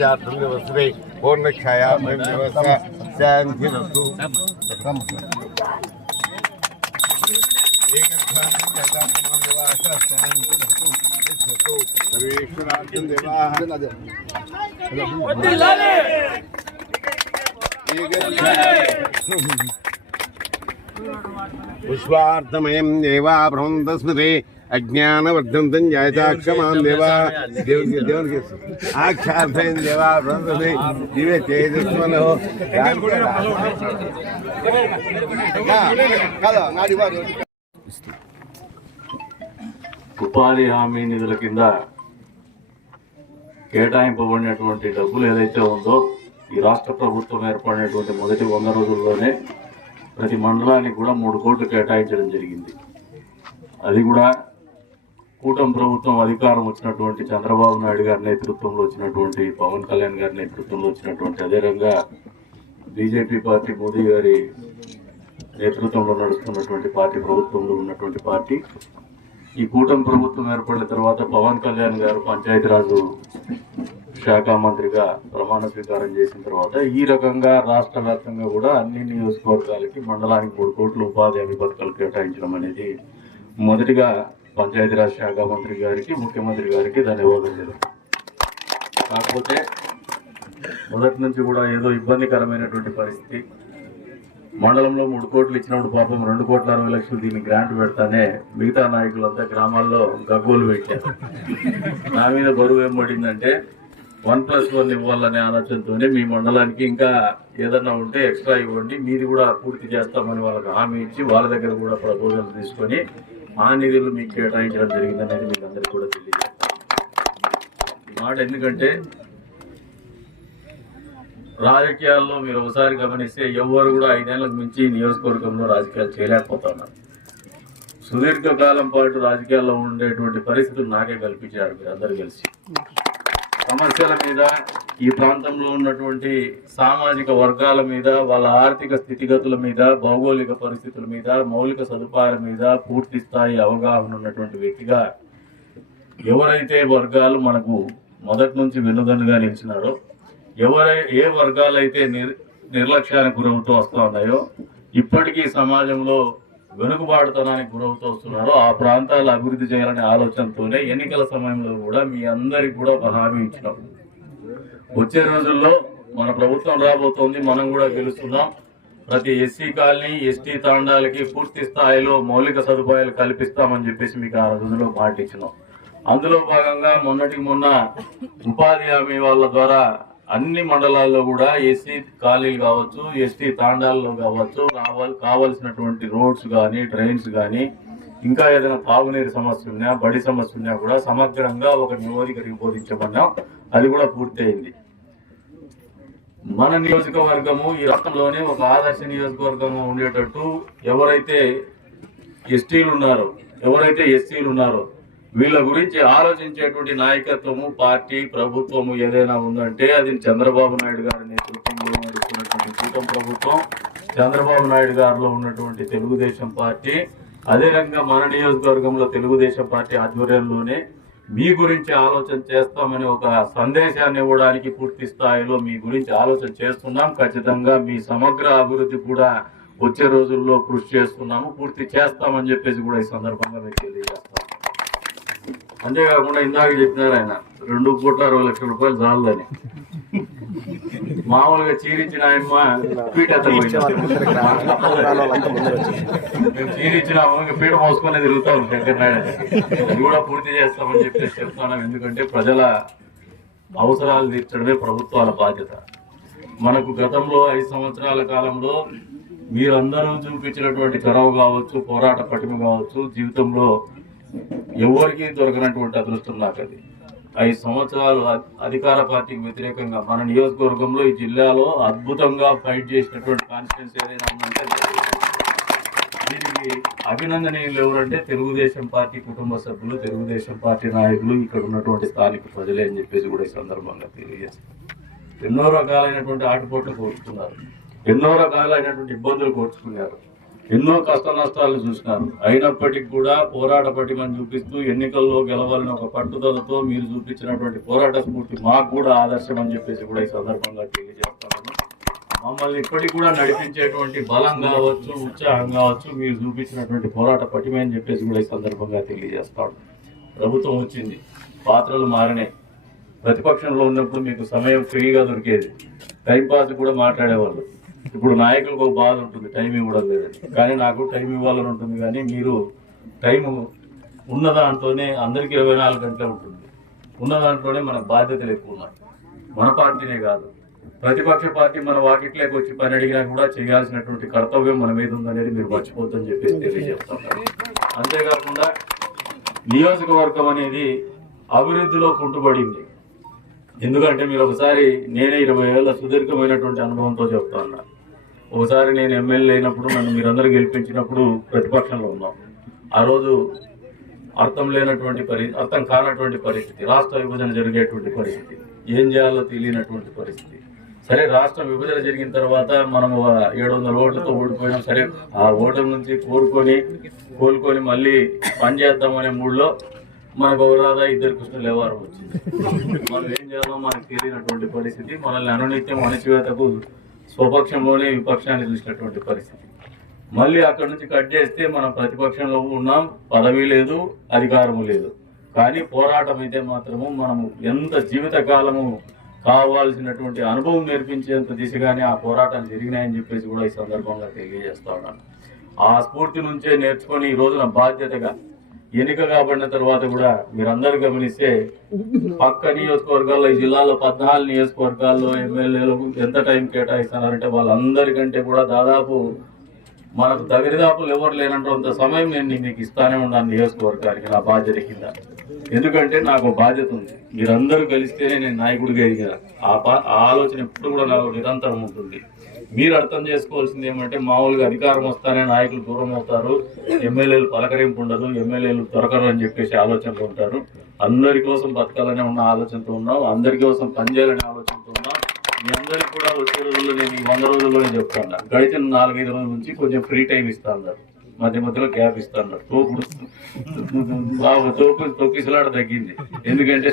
పురుషార్థం దివసే పూర్ణక్షాయాం దివస శాంతిరస్తు. సర్వేశ్వరార్థం దేవాః పుష్పార్థమయం దేవా బ్రహ్మస్మృతే అజ్ఞానవర్ధంతం జాయతాక్షమాం దేవా దేవునికి ఆక్షార్థయం దేవా బ్రహ్మస్మృతే దివ్య తేజస్వనో ఉపాధి హామీ నిధుల కింద కేటాయింపబడినటువంటి డబ్బులు ఏదైతే ఉందో ఈ రాష్ట్ర ప్రభుత్వం ఏర్పడినటువంటి మొదటి 100 రోజుల్లోనే ప్రతి మండలానికి కూడా 3 కోట్లు కేటాయించడం జరిగింది. అది కూడా కూటమి ప్రభుత్వం అధికారం వచ్చినటువంటి చంద్రబాబు నాయుడు గారి నేతృత్వంలో వచ్చినటువంటి పవన్ కళ్యాణ్ గారి నేతృత్వంలో వచ్చినటువంటి అదేవిధంగా బీజేపీ పార్టీ మోదీ గారి నేతృత్వంలో నడుస్తున్నటువంటి పార్టీ ప్రభుత్వంలో ఉన్నటువంటి పార్టీ. ఈ కూటమి ప్రభుత్వం ఏర్పడిన తర్వాత పవన్ కళ్యాణ్ గారు పంచాయతీరాజు శాఖ మంత్రిగా ప్రమాణ స్వీకారం చేసిన తర్వాత ఈ రకంగా రాష్ట్ర వ్యాప్తంగా కూడా అన్ని నియోజకవర్గాలకి మండలానికి 3 కోట్ల ఉపాధి హామీ పథకాలు కేటాయించడం అనేది మొదటిగా పంచాయతీరాజ్ శాఖ మంత్రి గారికి ముఖ్యమంత్రి గారికి ధన్యవాదాలు. కాకపోతే మొదటి నుంచి కూడా ఏదో ఇబ్బందికరమైనటువంటి పరిస్థితి. మండలంలో 3 కోట్లు ఇచ్చినప్పుడు పాపం 2,60,00,000 దీన్ని గ్రాంట్ పెడతానే మిగతా నాయకులంతా గ్రామాల్లో గగ్గోలు పెట్టారు. నా మీద బరువు ఏం పడిందంటే 1+1 ఇవ్వాలనే ఆలోచనతోనే మీ మండలానికి ఇంకా ఏదన్నా ఉంటే ఎక్స్ట్రా ఇవ్వండి, మీది కూడా పూర్తి చేస్తామని వాళ్ళకి హామీ ఇచ్చి వాళ్ళ దగ్గర కూడా ప్రపోజల్ తీసుకొని ఆ నిధులు మీకు కేటాయించడం జరిగిందనేది మీకు అందరికీ కూడా తెలియదు. ఈ మాట ఎందుకంటే రాజకీయాల్లో మీరు ఒకసారి గమనిస్తే ఎవరు కూడా 5 ఏళ్లకు మించి నియోజకవర్గంలో రాజకీయాలు చేయలేకపోతున్నారు. సుదీర్ఘకాలం పాటు రాజకీయాల్లో ఉండేటువంటి పరిస్థితులు నాకే కల్పించారు మీరు అందరూ కలిసి. సమస్యల మీద, ఈ ప్రాంతంలో ఉన్నటువంటి సామాజిక వర్గాల మీద, వాళ్ళ ఆర్థిక స్థితిగతుల మీద, భౌగోళిక పరిస్థితుల మీద, మౌలిక సదుపాయాల మీద పూర్తి స్థాయి అవగాహన ఉన్నటువంటి వ్యక్తిగా ఎవరైతే వర్గాలు మనకు మొదటి నుంచి వెన్నుదన్నుగా నిలిచినారో, ఏ వర్గాలైతే నిర్లక్ష్యానికి గురవుతూ వస్తూ ఉన్నాయో, ఇప్పటికీ సమాజంలో వెనుకబాటుతనానికి గురవుతూ వస్తున్నారో ఆ ప్రాంతాలు అభివృద్ధి చేయాలనే ఆలోచనతోనే ఎన్నికల సమయంలో కూడా మీ అందరికి కూడా ఒక హామీ ఇచ్చినాం. వచ్చే రోజుల్లో మన ప్రభుత్వం రాబోతోంది, మనం కూడా గెలుస్తున్నాం. ప్రతి ఎస్సీ కాలనీ, ఎస్టీ తాండాలకి పూర్తి స్థాయిలో మౌలిక సదుపాయాలు కల్పిస్తామని చెప్పేసి మీకు ఆ రోజుల్లో మాట ఇచ్చినాం. అందులో భాగంగా మొన్న ఉపాధి హామీ వాళ్ళ ద్వారా అన్ని మండలాల్లో కూడా ఎస్సీ కాలనీలు కావచ్చు, ఎస్టీ తాండాల్లో కావచ్చు కావాల్సినటువంటి రోడ్స్ కానీ, డ్రైన్స్ కానీ, ఇంకా ఏదైనా తాగునీరు సమస్య ఉన్నా, బడి సమస్య ఉన్నా కూడా సమగ్రంగా ఒక నివేదికకి బోధించమన్నాం. అది కూడా పూర్తయింది. మన నియోజకవర్గము ఈ రాష్ట్రంలోనే ఒక ఆదర్శ నియోజకవర్గము ఉండేటట్టు ఎవరైతే ఎస్టీలు ఉన్నారో, ఎవరైతే ఎస్సీలు ఉన్నారో వీళ్ళ గురించి ఆలోచించేటువంటి నాయకత్వము, పార్టీ, ప్రభుత్వము ఏదైనా ఉందంటే అది చంద్రబాబు నాయుడు గారి నేతృత్వంలో నడుస్తున్నటువంటి కూటమి ప్రభుత్వం, చంద్రబాబు నాయుడు గారిలో ఉన్నటువంటి తెలుగుదేశం పార్టీ, అదే రకంగా మన నియోజకవర్గంలో తెలుగుదేశం పార్టీ ఆధ్వర్యంలోనే మీ గురించి ఆలోచన చేస్తామని ఒక సందేశాన్ని ఇవ్వడానికి పూర్తి స్థాయిలో మీ గురించి ఆలోచన చేస్తున్నాం. ఖచ్చితంగా మీ సమగ్ర అభివృద్ధి కూడా వచ్చే రోజుల్లో కృషి చేస్తున్నాము, పూర్తి చేస్తామని చెప్పేసి కూడా ఈ సందర్భంగా మీకు తెలియజేస్తాం. అంతేకాకుండా ఇందాక చెప్పినారు ఆయన 2,60,00,000 చాలని. మామూలుగా చీరిచ్చిన ఆయమ్మ పీట మేము చీరిచ్చినాము, ఇంకా పీట మోసుకొని తిరుగుతాం శంకరనాయుడు. ఇది కూడా పూర్తి చేస్తామని చెప్పేసి చెప్తున్నాం. ఎందుకంటే ప్రజల అవసరాలు తీర్చడమే ప్రభుత్వాల బాధ్యత. మనకు గతంలో 5 సంవత్సరాల కాలంలో మీరందరూ చూపించినటువంటి చొరవ కావచ్చు, పోరాట పటిమ కావచ్చు, జీవితంలో ఎవరికి దొరకనటువంటి అదృష్టం నాకు అది. 5 సంవత్సరాలు అధికార పార్టీకి వ్యతిరేకంగా మన నియోజకవర్గంలో ఈ జిల్లాలో అద్భుతంగా ఫైట్ చేసినటువంటి కాన్స్టిట్యున్సీ ఏదైనా ఉందంటే దీనికి అభినందనీయులు ఎవరంటే తెలుగుదేశం పార్టీ కుటుంబ సభ్యులు, తెలుగుదేశం పార్టీ నాయకులు, ఇక్కడ ఉన్నటువంటి స్థానిక ప్రజలే అని చెప్పేసి కూడా ఈ సందర్భంగా తెలియజేస్తారు. ఎన్నో రకాలైనటువంటి ఆటుపోట్లు కోరుతున్నారు, ఎన్నో రకాలైనటువంటి ఇబ్బందులు కోర్చుకున్నారు. ఎన్నో కష్ట నష్టాలు చూసినారు. అయినప్పటికీ కూడా పోరాట పటిమని చూపిస్తూ ఎన్నికల్లో గెలవాలని ఒక పట్టుదలతో మీరు చూపించినటువంటి పోరాట స్ఫూర్తి మాకు కూడా ఆదర్శం అని చెప్పేసి కూడా ఈ సందర్భంగా తెలియజేస్తున్నాను. మమ్మల్ని ఇప్పటికి కూడా నడిపించేటువంటి బలం కావచ్చు, ఉత్సాహం కావచ్చు, మీరు చూపించినటువంటి పోరాట పటిమ అని చెప్పేసి కూడా ఈ సందర్భంగా తెలియజేస్తాను. ప్రభుత్వం వచ్చింది, పాత్రలు మారినాయి. ప్రతిపక్షంలో ఉన్నప్పుడు మీకు సమయం ఫ్రీగా దొరికేది, టైంపాస్ కూడా మాట్లాడేవాళ్ళు. ఇప్పుడు నాయకులకు ఒక బాధ ఉంటుంది, టైం ఇవ్వడం లేదని. కానీ నాకు టైం ఇవ్వాలని ఉంటుంది, కానీ మీరు టైం ఉన్న దాంట్లోనే అందరికీ 24 గంటలే ఉంటుంది. ఉన్న దాంట్లోనే మనకు బాధ్యతలు ఎక్కువ ఉన్నాయి. మన పార్టీనే కాదు, ప్రతిపక్ష పార్టీ మన వాకిట్లోకి వచ్చి పని అడిగినా కూడా చేయాల్సినటువంటి కర్తవ్యం మన మీద ఉందనేది మీరు మర్చిపోద్దని చెప్పేసి తెలియజేస్తున్నారు. అంతేకాకుండా నియోజకవర్గం అనేది అభివృద్ధిలో కుంటుపడింది. ఎందుకంటే మీరు ఒకసారి, నేనే 20 ఏళ్ళ సుదీర్ఘమైనటువంటి అనుభవంతో చెప్తా ఉన్నా. ఒకసారి నేను ఎమ్మెల్యే అయినప్పుడు నన్ను మీరందరూ గెలిపించినప్పుడు ప్రతిపక్షంలో ఉన్నాం. ఆ రోజు అర్థం కానటువంటి పరిస్థితి, రాష్ట్ర విభజన జరిగేటువంటి పరిస్థితి, ఏం చేయాలో తెలియనటువంటి పరిస్థితి. సరే, రాష్ట్ర విభజన జరిగిన తర్వాత మనం 700 ఓట్లతో ఓడిపోయినాం. సరే, ఆ ఓట్ల నుంచి కోలుకొని మళ్ళీ పనిచేద్దామనే మూడులో మనకు ఒక రాదా 2 కృష్ణులు వ్యవహారం వచ్చింది. మనం ఏం చేయాలో మనకు తెలియనటువంటి పరిస్థితి, మనల్ని అనునిత్యం అణచివేతకు స్వపక్షంలోనే విపక్షాన్ని చూసినటువంటి పరిస్థితి. మళ్ళీ అక్కడి నుంచి కట్ చేస్తే మనం ప్రతిపక్షంలో ఉన్నాం, పదవి లేదు, అధికారము లేదు. కానీ పోరాటం అయితే మాత్రము మనము ఎంత జీవితకాలము కావాల్సినటువంటి అనుభవం నేర్పించేంత దిశగానే ఆ పోరాటాలు జరిగినాయని చెప్పేసి కూడా ఈ సందర్భంగా తెలియజేస్తా ఉన్నాను. ఆ స్ఫూర్తి నుంచే నేర్చుకొని ఈ రోజున బాధ్యతగా ఎన్నిక కాబడిన తర్వాత కూడా మీరందరూ గమనిస్తే పక్క నియోజకవర్గాల్లో, ఈ జిల్లాలో 14 నియోజకవర్గాల్లో ఎమ్మెల్యేలకు ఎంత టైం కేటాయిస్తున్నారంటే వాళ్ళందరికంటే కూడా దాదాపు మనకు దరిదాపులు ఎవరు లేనంత సమయం నేను మీకు ఇస్తానే ఉన్నాను నియోజకవర్గానికి, నా బాధ్యత కింద. ఎందుకంటే నాకు బాధ్యత ఉంది. మీరందరూ కలిస్తేనే నేను నాయకుడిగా ఎదిగా. ఆ ఆలోచన ఎప్పుడు కూడా నాకు నిరంతరం ఉంటుంది. మీరు అర్థం చేసుకోవాల్సింది ఏమంటే, మామూలుగా అధికారం వస్తానే నాయకులు దూరం అవుతారు, ఎమ్మెల్యేలు పలకరింపు ఉండదు, ఎమ్మెల్యేలు దొరకరు అని చెప్పేసి ఆలోచనతో ఉంటారు. అందరి కోసం బతకాలనే ఉన్న ఆలోచనతో ఉన్నాం, అందరి కోసం పనిచేయాలనే ఆలోచనతో ఉన్నాం. మీ అందరికి కూడా వచ్చే రోజుల్లో నేను ఈ 100 రోజుల్లోనే చెప్తాను. గడిచిన 4-5 రోజుల నుంచి కొంచెం ఫ్రీ టైం ఇస్తా అన్నారు, మధ్యలో గ్యాప్ ఇస్తా అన్నారు. తోకిసలాట తగ్గింది. ఎందుకంటే